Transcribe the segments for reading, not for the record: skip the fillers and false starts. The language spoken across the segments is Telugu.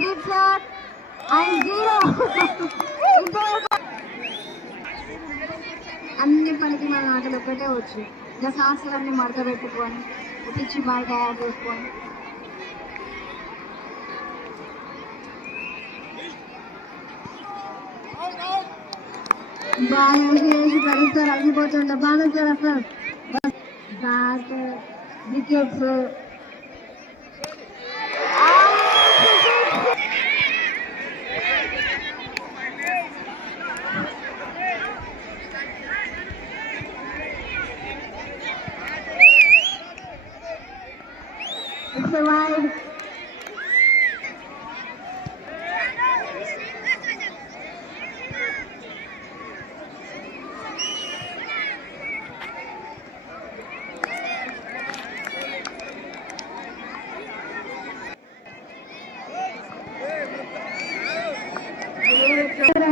ప్రదీప్ సార్ అండ్ 0 అన్ని పనికి మన ఆటలు ఒక్కటే వచ్చు. ఇంకా సాసులన్నీ మడత పెట్టుకొని పిచ్చి బాగా తయారు చేసుకొని బాగా వేసి కలుస్తారు అగ్గిపోతుంటే బాగా సార్ బ్యాట్ వికెట్స్ wide.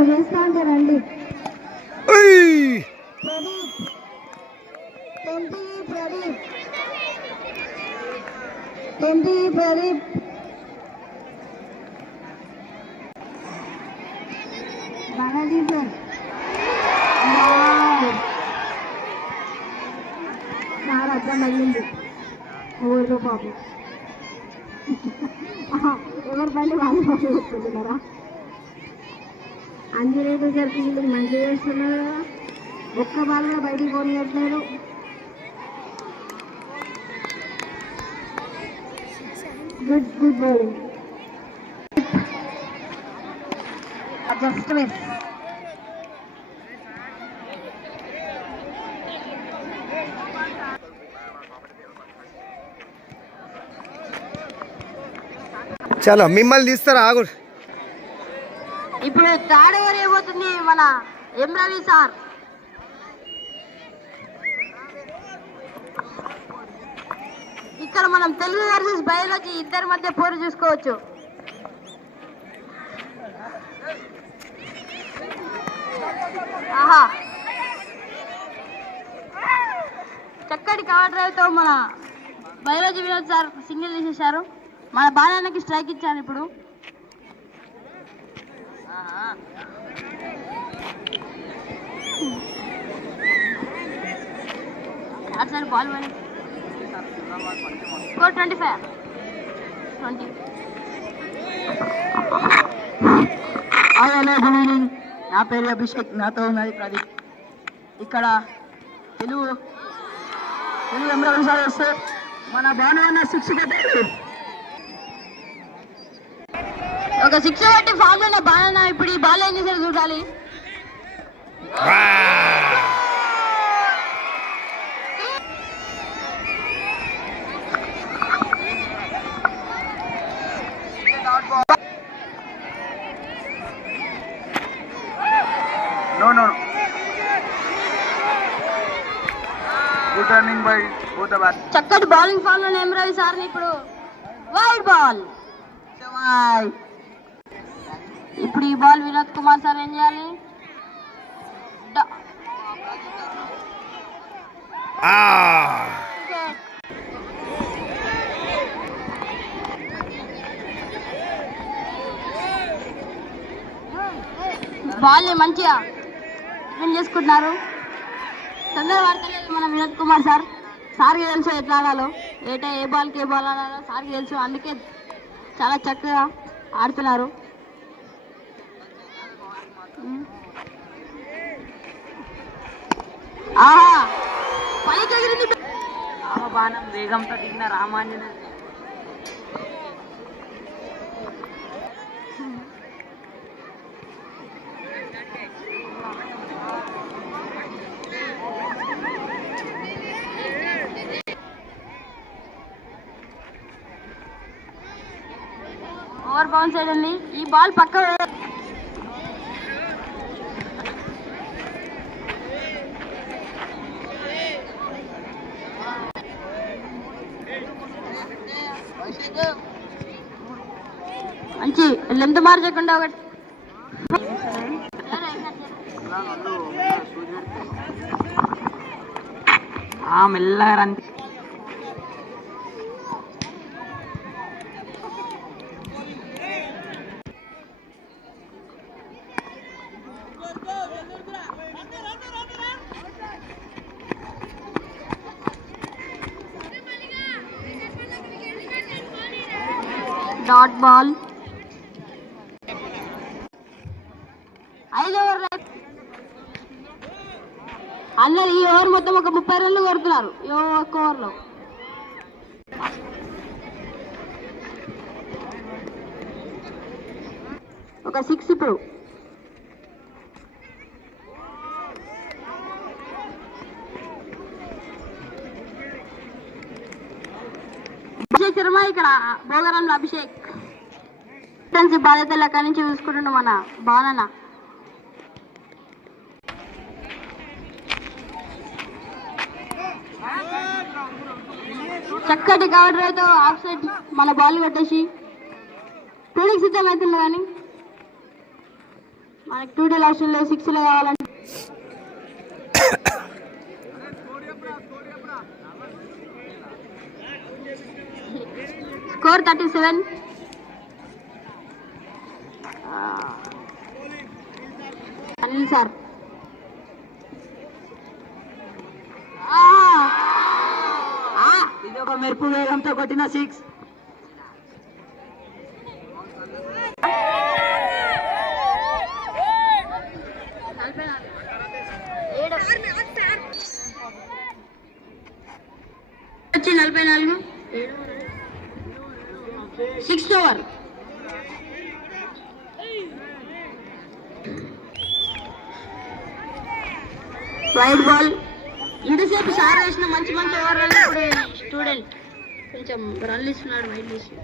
వేస్తాంటారండి ప్రదీప్ బాలాజీ సార్ సార్ అర్థం అయ్యింది ఊరిలో పాపం ఎవరి పని వాళ్ళు పెట్టుకుంటున్నారా? అంజనేయుడు గారు వీళ్ళు మంచిగా చేస్తున్నారు కదా, ఒక్క బాగా బయటికి కొనియట్లేదు. Good bowling just miss. చలో మిమ్మల్ని తీస్తారా ఆగు. ఇప్పుడు థర్డ్ ఓవర్ అయిపోతుంది మన ఎం రవి సార్. ఇక్కడ మనం తెలుగు వర్సెస్ బయాలజీ ఇద్దరి మధ్య పోరు చూసుకోవచ్చు. ఆహా, చక్కటి కవర్ డ్రైవ్ తో మన బయాలజీ వినోద్ సార్ సింగిల్ తీసేశారు. మన బాలన్నకి స్ట్రైక్ ఇచ్చారు. ఇప్పుడు సార్ బాల్ మరి స్కోర్ 25-20. గుడ్ ఈవినింగ్, నా పేరు అభిషేక్, నాతో ఉన్నది ప్రదీప్. ఇక్కడ తెలుగు ఎంబ్రాయిడరీ వస్తే మన బాగా 6 కొట్టారు. ఒక 6 కొట్టి ఫామ్ లో బాలన్న ఇప్పుడు ఈ బాల్ ఏం చేశారు చూడాలి. No. Good running by both the bats. చక్కటి బౌలింగ్ ఫామ్ లో ఎమ్రావి సార్ ఇప్పుడు వైడ్ బాల్. ఇప్పుడు ఈ బాల్ వినోద్ కుమార్ సార్ ఏం చేయాలి? బాల్ ని మంచిగా విన్ చేసుకుంటున్నారు. తొందర పడతలేదు మన వినోద్ కుమార్ సార్. సార్కి తెలుసు ఎట్లా ఆడాలో, ఏ బాల్కి ఏ బాల్ ఆడాలో సార్కి తెలుసు. అందుకే చాలా చక్కగా ఆడుతున్నారు. ఆహా, పైకి ఎగిరింది. బాణం వేగంతో దిగిన రామాంజనేయ ఓవర్ బౌన్స్ అయ్యింది. ఈ బాల్ పక్క మంచి లెంత్ మార్చకుండా ఒకటి మెల్లగా రన్. Dot ball. 5 ఓవర్లు అందరు ఈ ఓవర్ మొత్తం ఒక 30 రన్లు కొడుతున్నారు ఈ ఒక్క ఓవర్లో. ఒక 6 ఇప్పుడు. అభిషేక్ శర్మ ఇక్కడ భోగరంలో అభిషేక్ బాధ్యతలు అక్కడి నుంచి చూసుకుంటున్నాం మన భావన. చక్కటి కవర్ రైతో ఆఫ్ సైడ్ మన బాల్ కొట్టేసి 2 సిద్ధం అవుతుంది. కానీ మనకి 2 అవసరం లేదు, 6 కావాలంటే. స్కోర్ 37. అనిల్ సార్ ఇది ఒక మెరుపు వేగంతో కొట్టిన 6. వచ్చి 44. 6th over. Wide ball. ఇంతసేపు సార్ వేసిన మంచి ఓవర్ ఇప్పుడు స్టూడెంట్ కొంచెం రన్లు ఇస్తున్నాడు వైడ్ తీసి.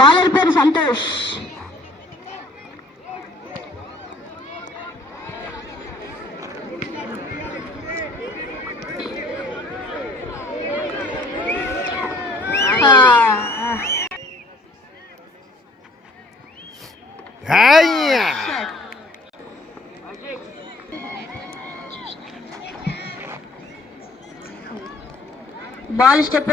బౌలర్ పేరు Santosh. Ball step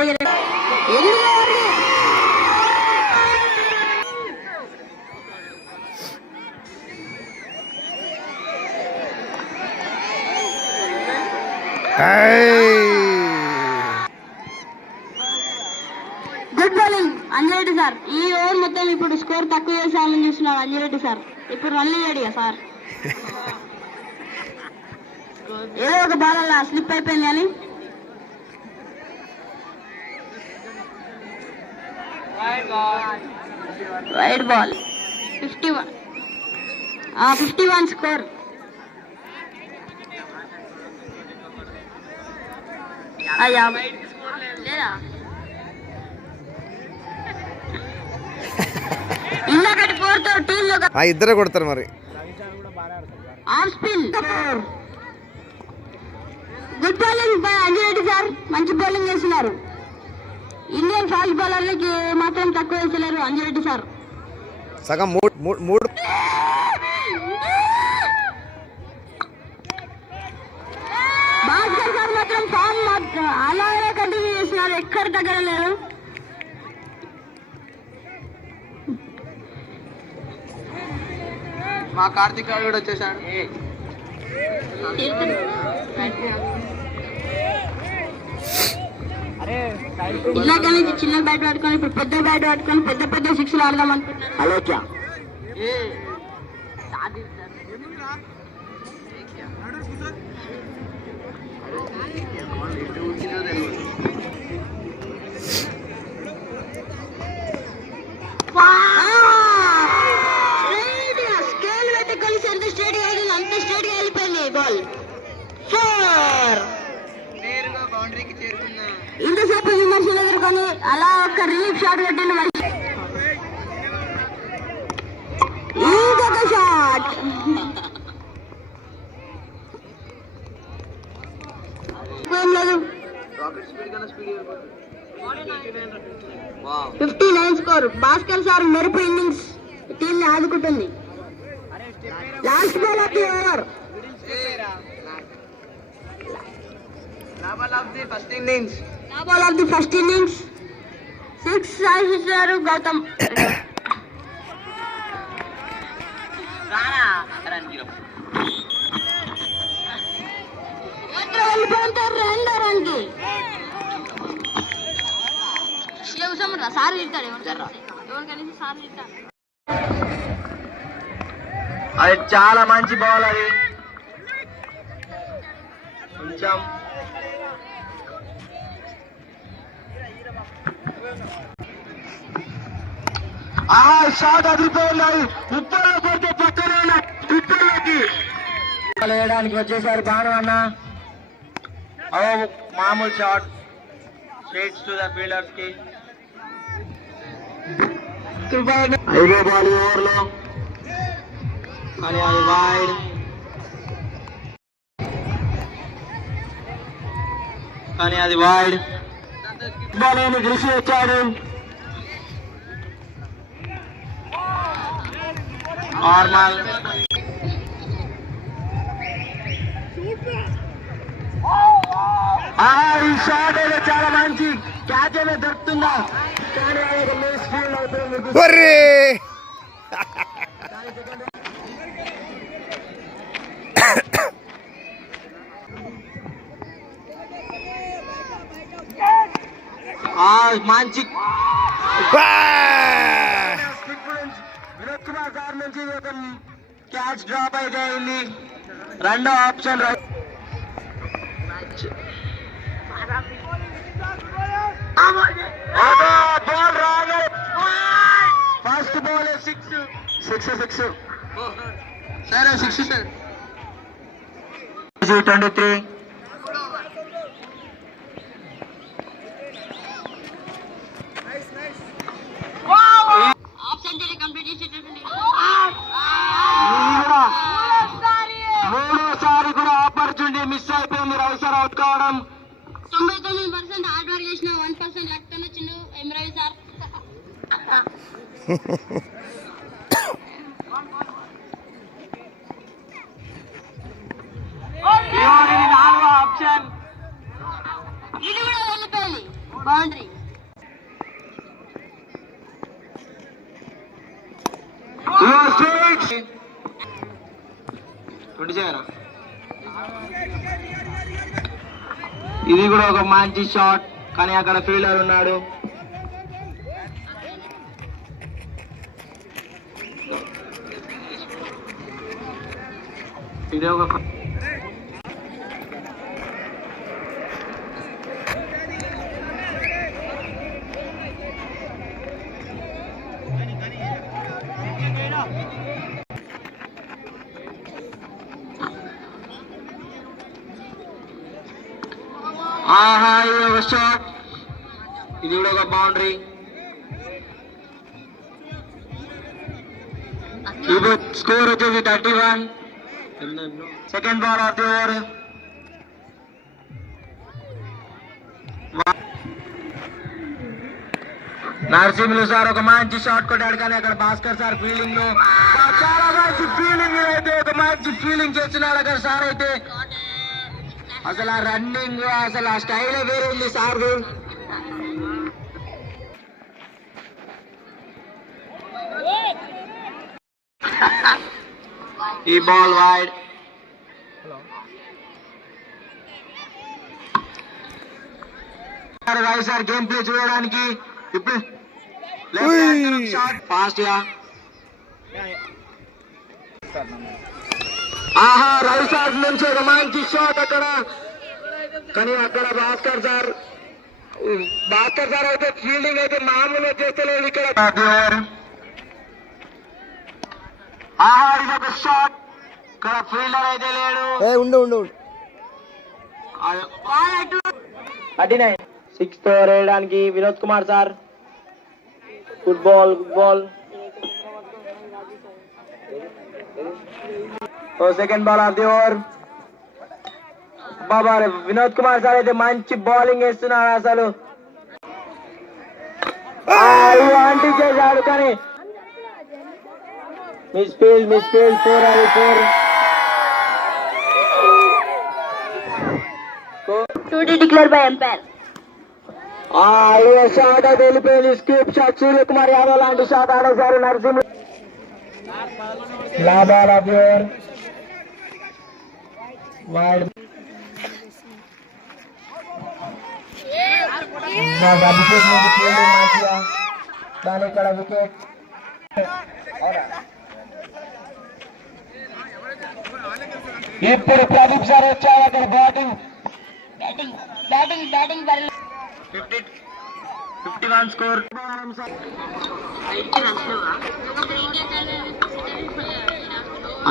good bowling Anji Reddy sir. ఈ ఓవర్ మొత్తం ఇప్పుడు స్కోర్ తక్కువ చేసామని చూస్తున్నారు అంజిరెడ్డి సార్. ఇప్పుడు రన్లు వేడిగా సార్. ఏదో ఒక బాల్ అలా స్లిప్ అయిపోయింది. కానీ వైడ్ బాల్. 51 స్కోర్. లేదా ఇందాకటి 4తో టీంలో ఇద్దరే కొడతారు మరి. Of spin. Good bowling by Anji Reddy sir. మంచి బౌలింగ్ చేస్తున్నారు. ఇండియన్ ఫాస్ట్ బౌలర్లకి మాత్రం తక్కువ వేసలేరు అంజిరెడ్డి సార్. సగం 3 భాస్కర్ సార్ మాత్రం ఫామ్ అలాగే కంటిన్యూ చేస్తున్నారు, ఎక్కడ తగ్గలేదు. మా కార్తీక్ గారు కూడా వచ్చేసాడు. ఇలాగ నుంచి చిన్న బ్యాట్ పట్టుకొని ఇప్పుడు పెద్ద బ్యాట్ పట్టుకొని పెద్ద 6లు ఆడదాం అనుకుంటున్నాను. హలో స్కేల్ పెట్టి కలిసి ఎంత స్ట్రేట్ గా వెళ్ళింది అంత స్ట్రేట్ గా వెళ్ళిపోయింది బాల్. 4. ఇంతసేపు విమర్శలు ఎదుర్కొని అలా ఒక రిలీఫ్ షాట్ పెట్టింది. మరి ఇంకొక షాట్. లేదు. 59 స్కోర్. భాస్కర్ సార్ మెరుపు ఇన్నింగ్స్ టీం ని ఆదుకుంటుంది. Last ball of the over. Ball of the first innings. Ball of the first innings. 6 సాధించారు గౌతమ్. ఇక్కడ వెళ్ళిపోతే రెండో రన్కి సార్ తింటాడు ఎవరికనేసి సార్ తింటాడు. అది చాలా మంచి బాల్. అది కొంచెం షాట్ అదిరిపోయి ఉప్పల్లో పడితే పక్కన ఉప్పల్లోకి వేయడానికి వచ్చేసారు భాను అన్న. మామూలు shot straight to the fielders కి. 5వ బాల్ ఓవర్లో కానీ అది వైడ్. కానీ అది వైడ్. బాల్ కృషి వచ్చాడు. నార్మల్ ఈ షాట్ అయితే చాలా మంచి క్యాచ్ అయితే దొరుకుతుందా కానీ అది మిస్ ఫీల్డ్ అవుతుంది. మంచి వినోద్ కుమార్ గారి నుంచి ఒక క్యాచ్ డ్రాప్ అయితే అయింది. రెండో ఆప్షన్ బాల్ రాగా ఫస్ట్ బాల్ 6 సరే 6 23. మూడోసారి కూడా ఆపర్చునిటీ మిస్ అయిపోయింది. రవి సార్ అవుట్ కావడం. 99% హార్డ్ వర్క్ చేసిన 1% లక్ తో వచ్చిండు రవి సార్. నాలుగో ఆప్షన్ ఇది కూడా వెళ్ళిపోయింది బౌండరీ. ఇది కూడా ఒక మంచి షాట్ కానీ అక్కడ ఫీల్డర్ ఉన్నాడు. ఇది ఒక ఇది ఒక షాట్. ఇది కూడా ఒక బౌండరీ. ఇప్పుడు స్కోర్ వచ్చేసి 31. Second ball of the over. Narasimhulu sir ఒక మంచి షాట్ కొట్టాడు కానీ అక్కడ భాస్కర్ సార్ ఫీల్డింగ్ లో చాలా మంచి ఫీల్డింగ్ అయితే ఒక మంచి ఫీల్డింగ్ చేస్తున్నాడు అక్కడ సార్. అయితే అసలు ఆ రన్నింగ్ అసలు ఆ స్టైల్ వేరే ఉంది సార్. ఈ ball wide. Ravi sir game play చూడడానికి ఇప్పుడు షాట్ ఫాస్ట్ గా. రవి సార్ నుంచి ఒక మంచి షాట్ అక్కడ కానీ అక్కడ భాస్కర్ సార్ అయితే ఫీల్డింగ్ అయితే మామూలుగా చేస్తలేదు ఇక్కడ. ఇది ఒక షాట్ ఇక్కడ ఫీల్డర్ అయితే లేడు. ఉండు 39. 6th ఓవర్ వేయడానికి Vinod Kumar sir. Good ball. Second ball of the over. Baba Vinod Kumar sir అయితే మంచి బౌలింగ్ వేస్తున్నారు అసలు. అంటించేశాడు కానీ మిస్ ఫీల్డ్ 4 అది 4. 2D declared by umpire. Shot అయితే వెళ్ళిపోయింది. Scoop shot. సూర్యకుమార్ యాదవ్ లాంటి షాట్ ఆడేశారు Narasimha. Ball of the over wide. Abhishek నుంచి ఫీల్డింగ్ మంచిగా దాని ఇక్కడ వికెట్. ఇప్పుడు ప్రదీప్ సార్ వచ్చారు అక్కడ బ్యాటింగ్ 51 స్కోర్.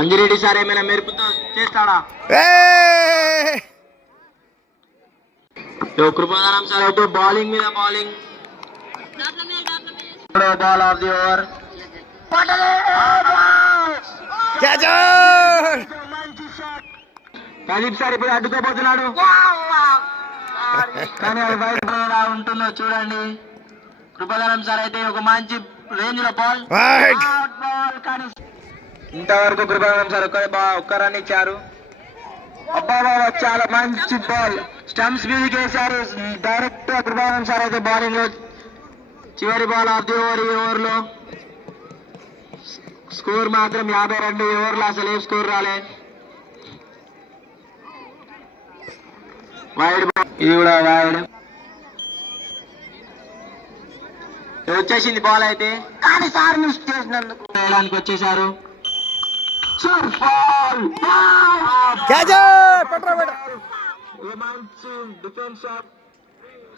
అంజిరెడ్డి సార్ ఏమైనా మెరుపుతో చేస్తాడా? కృపాదానం సార్ అయితే బౌలింగ్ మీద bowling. Ball of the over. Pradeep sir ఇప్పుడు అడ్డుకోబోతున్నాడు కానీ అది బయట ఎలా ఉంటుందో చూడండి. కృపాదానం సార్ అయితే ఒక మంచి రేంజ్ లో బాల్ కానీ ఇంతవరకు కృపాదానం సార్ ఒక్క రన్ ఇచ్చారు. అబ్బా చాలా మంచి బాల్ స్టంప్స్ మీదకి వేశారు డైరెక్ట్. కృపాదానం సార్ అయితే బౌలింగ్ లో చివరి బాల్ ఆఫ్ ది ఓవర్. ఈ ఓవర్ లో స్కోర్ మాత్రం 52. ఈ ఓవర్ లో అసలు ఏం స్కోర్ రాలే. వైడ్ బాల్, ఇది కూడా వైడ్ వచ్చేసింది బాల్ అయితే కానీ సార్ మిస్ చేసినందుకు వేయడానికి వచ్చేసారు. డిఫెన్స్ షాట్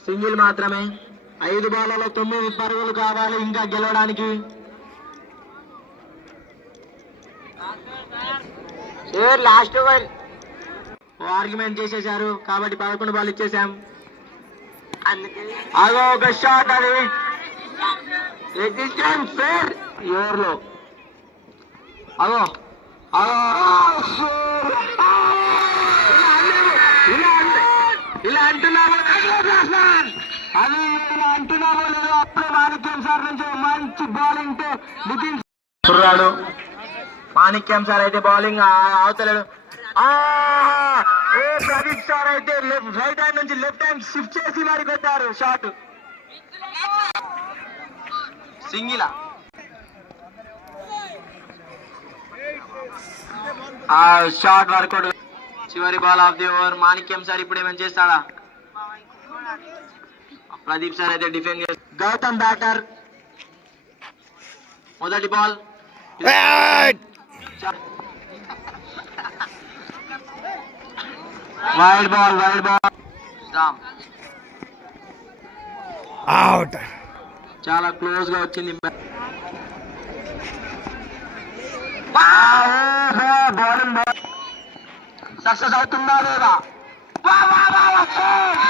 సింగిల్ మాత్రమే. 5 బాల్లలో 9 పరుగులు కావాలి ఇంకా గెలవడానికి. లాస్ట్ ఓవర్ ఆర్గ్యుమెంట్ చేసేసారు కాబట్టి 11 బాల్ ఇచ్చేసాం. అదో ఒక షాట్ అది ఓవర్లో అదో ఇలా అంటున్నాము అది ఇలా అంటున్నాము లేదు. అప్పుడే మాణిక్యం సార్ నుంచి మంచి బౌలింగ్ తో నితిన్ కుర్రాడు. మాణిక్యం సార్ అయితే బౌలింగ్ అవతలేడు. ప్రదీప్ సార్ అయితే రైట్ హ్యాండ్ నుంచి లెఫ్ట్ హ్యాండ్ షిఫ్ట్ చేసి మరి కొట్టారు షాట్. సింగిలా షాట్ వర్కౌట్. చివరి ball of the over. Manikyam sir ఇప్పుడు ఏమైనా చేస్తాడా? ప్రదీప్ సార్ అయితే డిఫెండ్ చేస్తారు. గౌతమ్ బ్యాటర్. మొదటి బాల్ వైడ్ బాల్ అవుట్. చాలా క్లోజ్ గా వచ్చింది. సక్సెస్ అవుతుందా లేదా?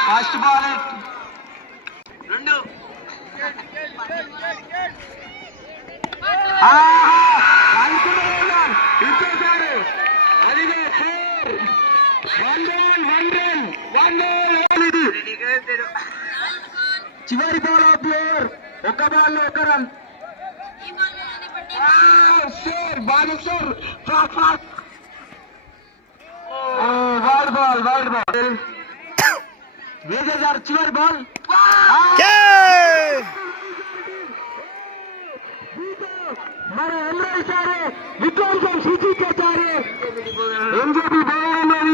ఫస్ట్ బాల్ 2 ఇచ్చేశారు. అదిగే 1 చివరి బాల్ ఆఫ్ ది ఓవర్. ఒక బాల్ లో 1 రన్. వైడ్ బాల్ వేసేసారు. చివరి బాల్ మరి ఎన్నోసారి విధ్వంసం సూచించారు. MJP bowling